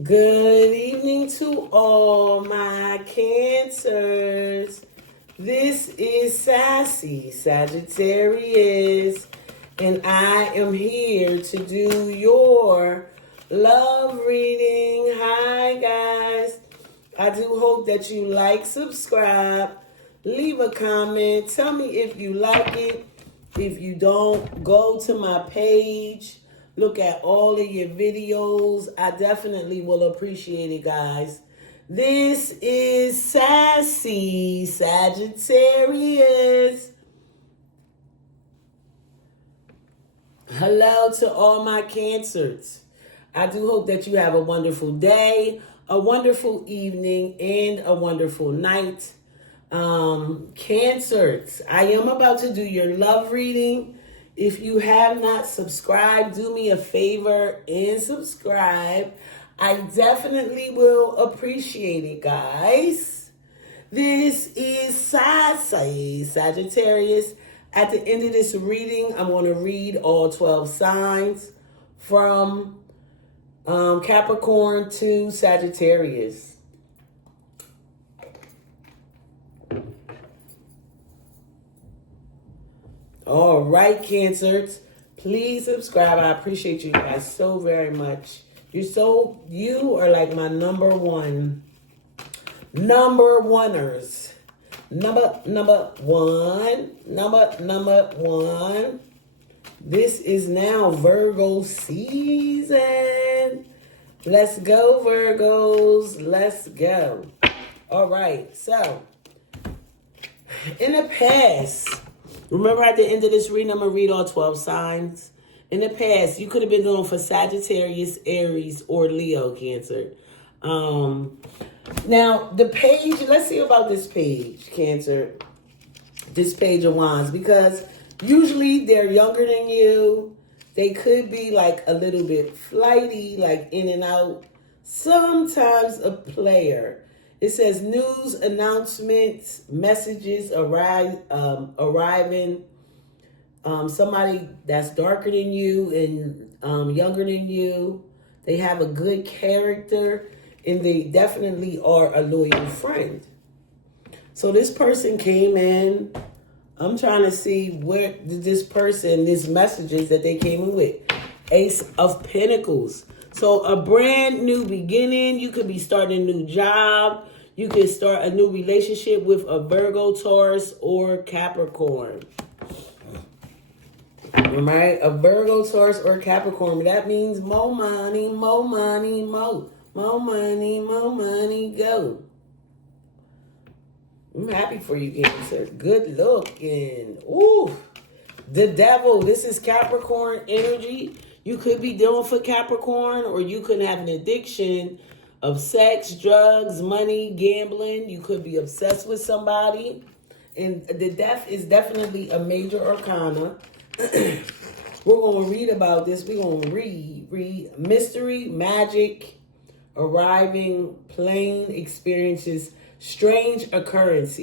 Good evening to all my Cancers. This is Sassy Sagittarius, and I am here to do your love reading. Hi, guys. I do hope that you like, subscribe, leave a comment. Tell me if you like it. If you don't, go to my page. Look at all of your videos. I definitely will appreciate it, guys. This is Sassy Sagittarius. Hello to all my Cancers. I do hope that you have a wonderful day, a wonderful evening, and a wonderful night. Cancers, I am about to do your love reading. If you have not subscribed, do me a favor and subscribe. I definitely will appreciate it, guys. This is Sassy Sagittarius. At the end of this reading, I'm going to read all 12 signs from Capricorn to Sagittarius. All right, Cancers, please subscribe. I appreciate you guys so very much. You are like my number oneers. Number one. This is now Virgo season. Let's go, Virgos. Let's go. All right, so in the past, remember at the end of this reading, I'm going to read all 12 signs. In the past, you could have been doing for Sagittarius, Aries, or Leo, Cancer. Now, the page, let's see about this page, Cancer. This page of wands, because usually they're younger than you. They could be like a little bit flighty, like in and out. Sometimes a player. It says news, announcements, messages arriving. Somebody that's darker than you and younger than you. They have a good character, and they definitely are a loyal friend. So this person came in. I'm trying to see where these messages that they came in with. Ace of Pentacles. So a brand new beginning. You could be starting a new job. You could start a new relationship with a Virgo, Taurus, or Capricorn. Right? A Virgo, Taurus, or Capricorn. That means more money, more money, more money, more money, go. I'm happy for you, Cancer. Good looking. Ooh. The Devil. This is Capricorn energy. You could be dealing for Capricorn, or you could have an addiction of sex, drugs, money, gambling. You could be obsessed with somebody. And the Death is definitely a major arcana. We're going to read about this. We're going to read mystery, magic, arriving, plain experiences, strange occurrence,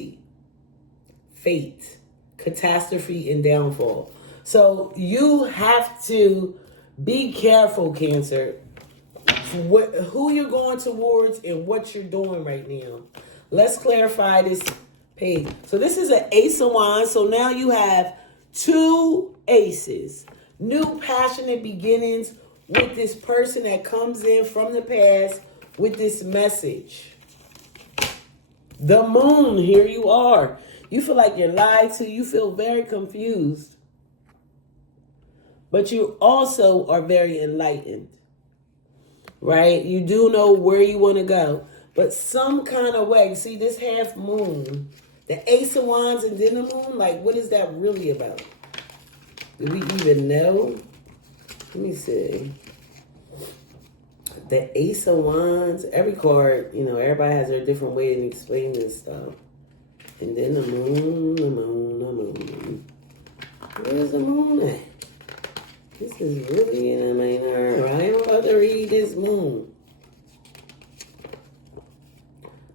fate, catastrophe, and downfall. So you have to be careful, Cancer, who you're going towards and what you're doing right now. Let's clarify this page. So this is an Ace of Wands. So now you have two aces. New passionate beginnings with this person that comes in from the past with this message. The Moon, here you are. You feel like you're lied to. You feel very confused. But you also are very enlightened. Right? You do know where you want to go. But some kind of way, see this half moon, the Ace of Wands and then the moon, like what is that really about? Do we even know? Let me see. The Ace of Wands, every card, everybody has their different way of explaining this stuff. And then the moon, the moon, the moon. Where's the moon at? This is really in my nerve. I am about to read this moon.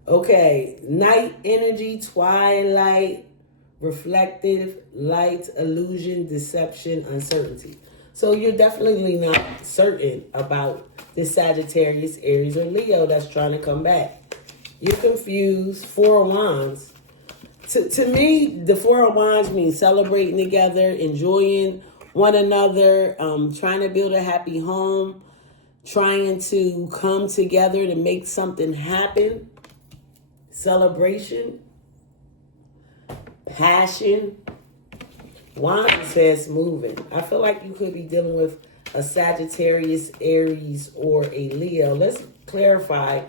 Okay, night energy, twilight, reflective, light, illusion, deception, uncertainty. So you're definitely not certain about this Sagittarius, Aries, or Leo that's trying to come back. You're confused. Four of Wands. To me, the Four of Wands means celebrating together, enjoying one another, trying to build a happy home, trying to come together to make something happen. Celebration, passion. Wands says moving. I feel like you could be dealing with a Sagittarius, Aries, or a Leo. Let's clarify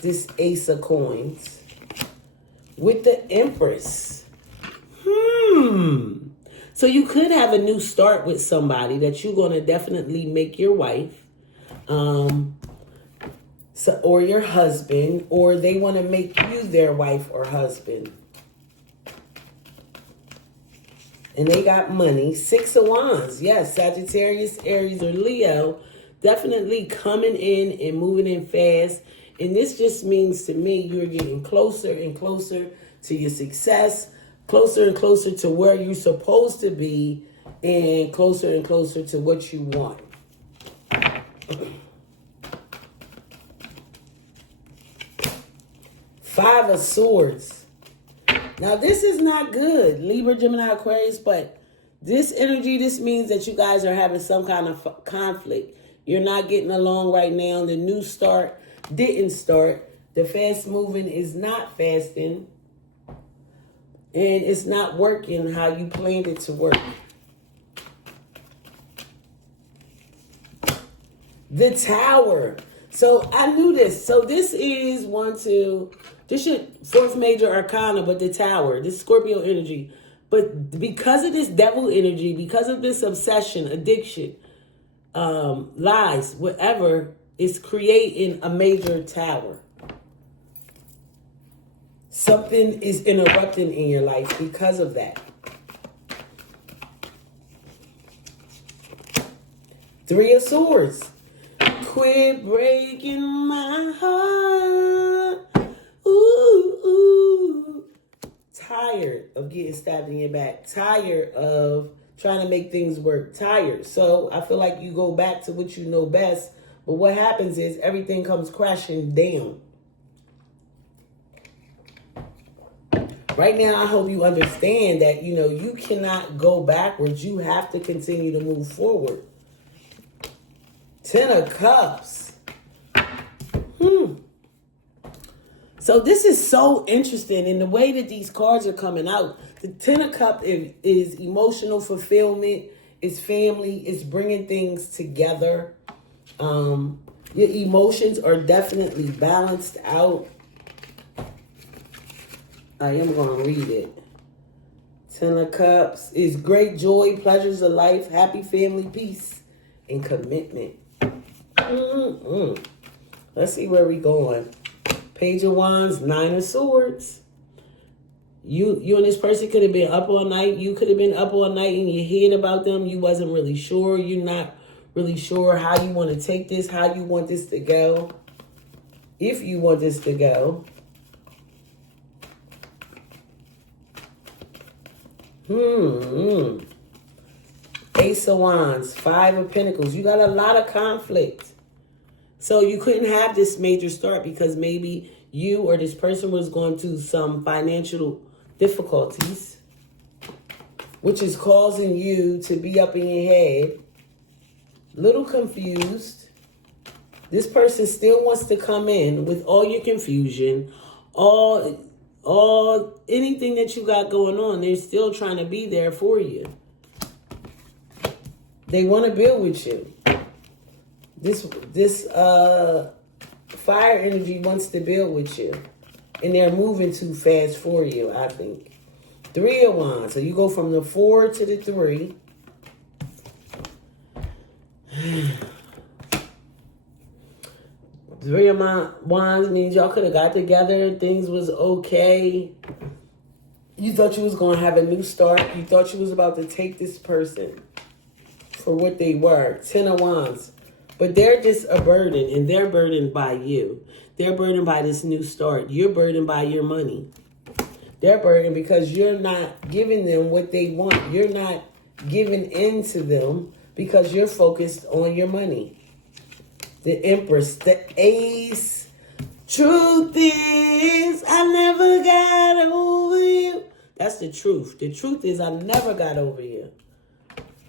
this Ace of Coins with the Empress. So you could have a new start with somebody that you're going to definitely make your wife, or your husband, or they want to make you their wife or husband. And they got money. Six of Wands. Yes, Sagittarius, Aries, or Leo definitely coming in and moving in fast. And this just means to me you're getting closer and closer to your success, closer and closer to where you're supposed to be, and closer to what you want. Five of Swords. Now, this is not good, Libra, Gemini, Aquarius, but this energy, this means that you guys are having some kind of conflict. You're not getting along right now. The new start didn't start. The fast moving is not fasting. And it's not working how you planned it to work. The Tower. So I knew this. So this is this should fourth major arcana, but the Tower, this Scorpio energy. But because of this devil energy, because of this obsession, addiction, lies, whatever, is creating a major tower. Something is interrupting in your life because of that. Three of Swords. Quit breaking my heart. Ooh, ooh. Tired of getting stabbed in your back. Tired of trying to make things work. Tired. So I feel like you go back to what you know best. But what happens is everything comes crashing down. Right now, I hope you understand that, you cannot go backwards. You have to continue to move forward. Ten of Cups. So this is so interesting in the way that these cards are coming out. The Ten of Cups is emotional fulfillment. It's family. It's bringing things together. Your emotions are definitely balanced out. I am going to read it. Ten of Cups is great joy, pleasures of life, happy family, peace, and commitment. Let's see where we're going. Page of Wands, Nine of Swords. You and this person could have been up all night. You could have been up all night in your head about them. You wasn't really sure. You're not really sure how you want to take this, how you want this to go. If you want this to go. Ace of Wands, Five of Pentacles. You got a lot of conflict. So you couldn't have this major start because maybe you or this person was going through some financial difficulties, which is causing you to be up in your head, little confused. This person still wants to come in with all your confusion, all anything that you got going on. They're still trying to be there for you. They want to build with you. This fire energy wants to build with you. And they're moving too fast for you, I think. Three of Wands. So you go from the 4 to the 3. Three of Wands means y'all could have got together. Things was okay. You thought you was going to have a new start. You thought you was about to take this person for what they were. Ten of Wands. But they're just a burden, and they're burdened by you. They're burdened by this new start. You're burdened by your money. They're burdened because you're not giving them what they want. You're not giving in to them because you're focused on your money. The Empress, the Ace. Truth is, I never got over you. That's the truth. The truth is, I never got over you.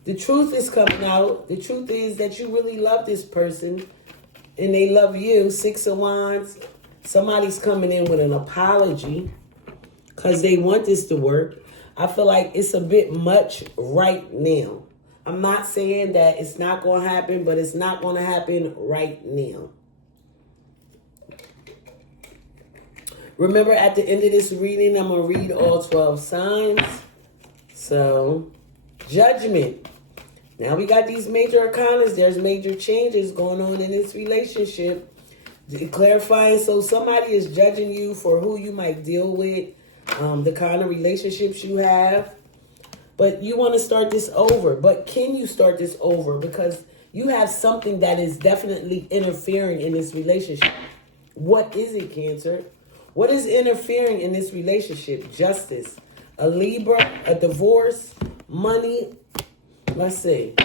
The truth is coming out. The truth is that you really love this person and they love you. Six of Wands. Somebody's coming in with an apology because they want this to work. I feel like it's a bit much right now. I'm not saying that it's not going to happen, but it's not going to happen right now. Remember, at the end of this reading, I'm going to read all 12 signs. So, Judgment. Now we got these major arcanas. There's major changes going on in this relationship. Clarifying, so somebody is judging you for who you might deal with, the kind of relationships you have. But you want to start this over. But can you start this over? Because you have something that is definitely interfering in this relationship. What is it, Cancer? What is interfering in this relationship? Justice, a Libra, a divorce, money. Let's see.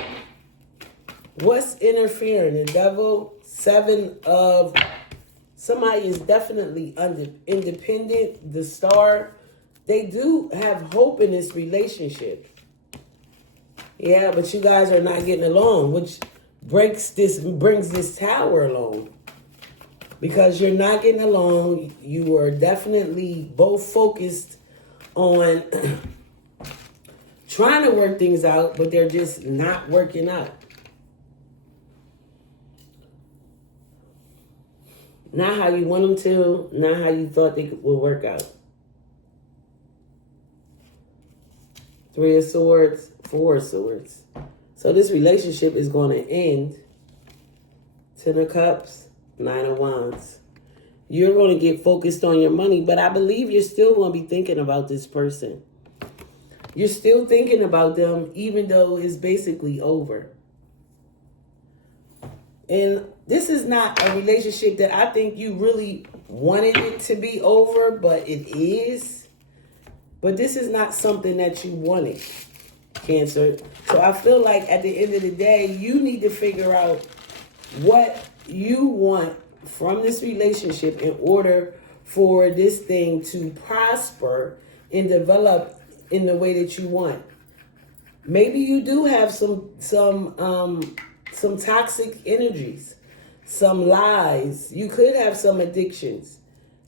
What's interfering? The Devil, Seven of... Somebody is definitely independent. The Star. They do have hope in this relationship. Yeah, but you guys are not getting along, which brings this Tower along. Because you're not getting along. You are definitely both focused on trying to work things out, but they're just not working out. Not how you want them to, not how you thought they would work out. Three of Swords, Four of Swords. So this relationship is going to end. Ten of Cups, Nine of Wands. You're going to get focused on your money, but I believe you're still going to be thinking about this person. You're still thinking about them, even though it's basically over. And this is not a relationship that I think you really wanted it to be over, but it is. But this is not something that you wanted, Cancer. So I feel like at the end of the day, you need to figure out what you want from this relationship in order for this thing to prosper and develop in the way that you want. Maybe you do have some toxic energies, some lies. You could have some addictions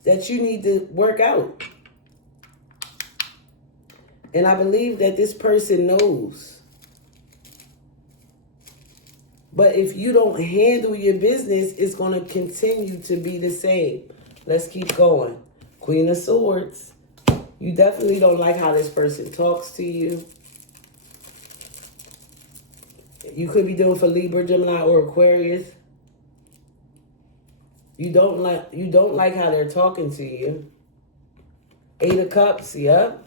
that you need to work out. And I believe that this person knows. But if you don't handle your business, it's going to continue to be the same. Let's keep going. Queen of Swords. You definitely don't like how this person talks to you. You could be doing for Libra, Gemini, or Aquarius. You don't like how they're talking to you. Eight of Cups, yeah.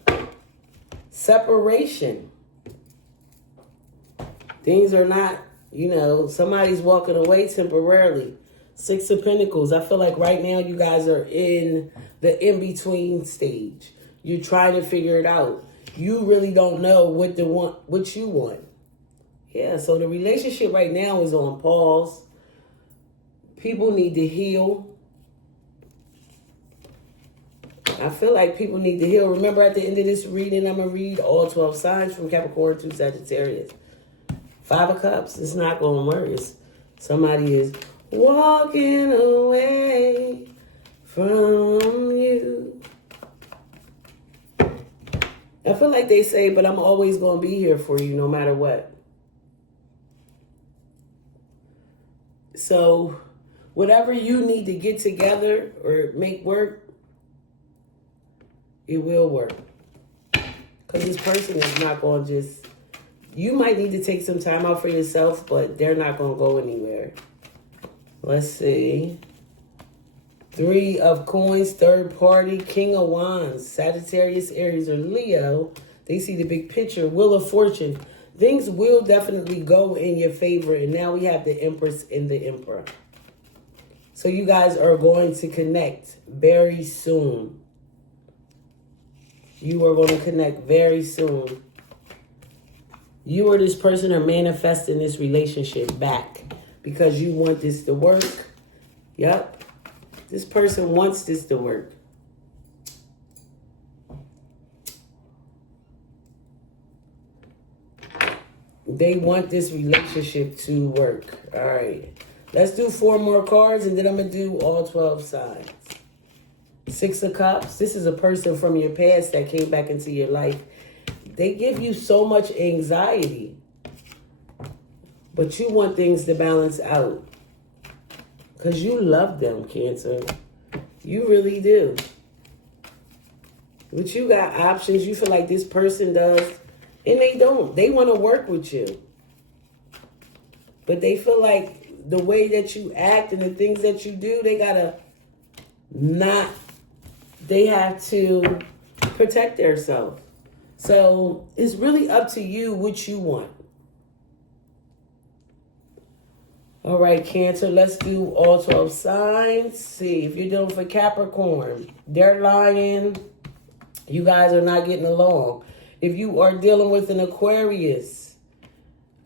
Separation. Things are not, somebody's walking away temporarily. Six of Pentacles. I feel like right now you guys are in the in-between stage. You're trying to figure it out. You really don't know what you want. Yeah, so the relationship right now is on pause. People need to heal. I feel like people need to heal. Remember, at the end of this reading, I'm going to read all 12 signs from Capricorn to Sagittarius. Five of Cups, it's not going to work. Somebody is walking away from you. I feel like they say, but I'm always going to be here for you no matter what. So whatever you need to get together or make work, it will work. Because this person is not going to just... You might need to take some time out for yourself, but they're not going to go anywhere. Let's see. Three of Coins, third party, King of Wands, Sagittarius, Aries, or Leo. They see the big picture. Wheel of Fortune. Things will definitely go in your favor. And now we have the Empress and the Emperor. So you guys are going to connect very soon. You are going to connect very soon. You or this person are manifesting this relationship back because you want this to work. Yep. This person wants this to work. They want this relationship to work. All right. Let's do 4 more cards, and then I'm going to do all 12 signs. 6 of Cups. This is a person from your past that came back into your life. They give you so much anxiety, but you want things to balance out because you love them, Cancer. You really do. But you got options. You feel like this person does, and they don't. They want to work with you, but they feel like the way that you act and the things that you do, they have to protect themselves. So it's really up to you what you want. All right, Cancer, let's do all 12 signs. See, if you're dealing for Capricorn, they're lying. You guys are not getting along. If you are dealing with an Aquarius,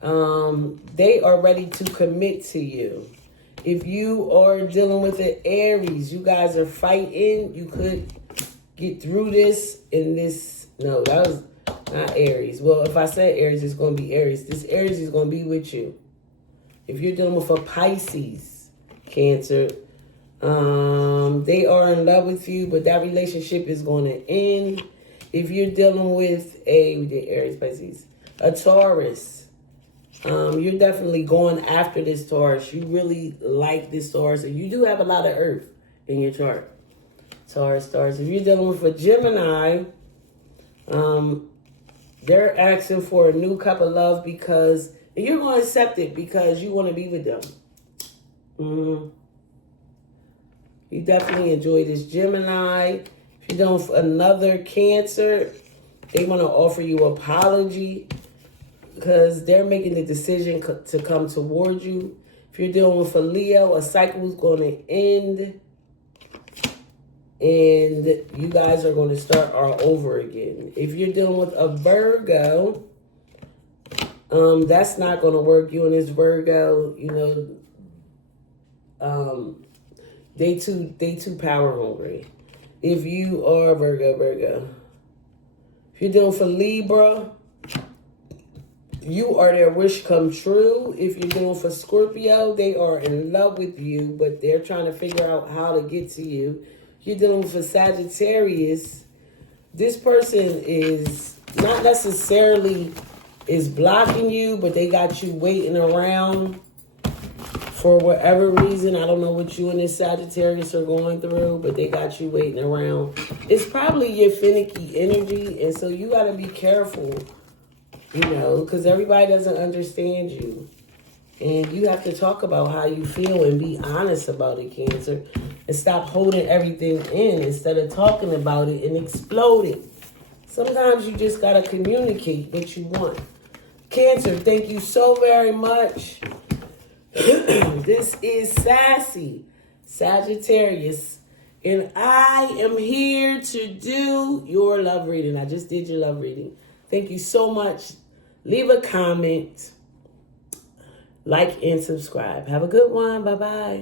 they are ready to commit to you. If you are dealing with an Aries, you guys are fighting. You could get through this in this. No, that was not Aries. Well, if I said Aries, it's going to be Aries. This Aries is going to be with you. If you're dealing with a Pisces, Cancer, they are in love with you, but that relationship is going to end. If you're dealing with Aries, Pisces, a Taurus, you're definitely going after this Taurus. You really like this Taurus, and you do have a lot of Earth in your chart. Taurus. If you're dealing with a Gemini, they're asking for a new cup of love because you're going to accept it because you want to be with them. You definitely enjoy this Gemini. If you're dealing with another Cancer, they want to offer you an apology because they're making the decision to come toward you. If you're dealing with a Leo, a cycle is going to end. And you guys are going to start all over again. If you're dealing with a Virgo, that's not going to work. You and this Virgo, they too power hungry. If you are Virgo. If you're dealing with a Libra, you are their wish come true. If you're dealing with a Scorpio, they are in love with you, but they're trying to figure out how to get to you. You're dealing with a Sagittarius. This person is not necessarily is blocking you, but they got you waiting around for whatever reason. I don't know what you and this Sagittarius are going through, but they got you waiting around. It's probably your finicky energy, and so you got to be careful, because everybody doesn't understand you. And you have to talk about how you feel and be honest about it, Cancer. And stop holding everything in instead of talking about it and exploding. Sometimes you just got to communicate what you want. Cancer, thank you so very much. This is Sassy Sagittarius. And I am here to do your love reading. I just did your love reading. Thank you so much. Leave a comment, like, and subscribe. Have a good one. Bye-bye.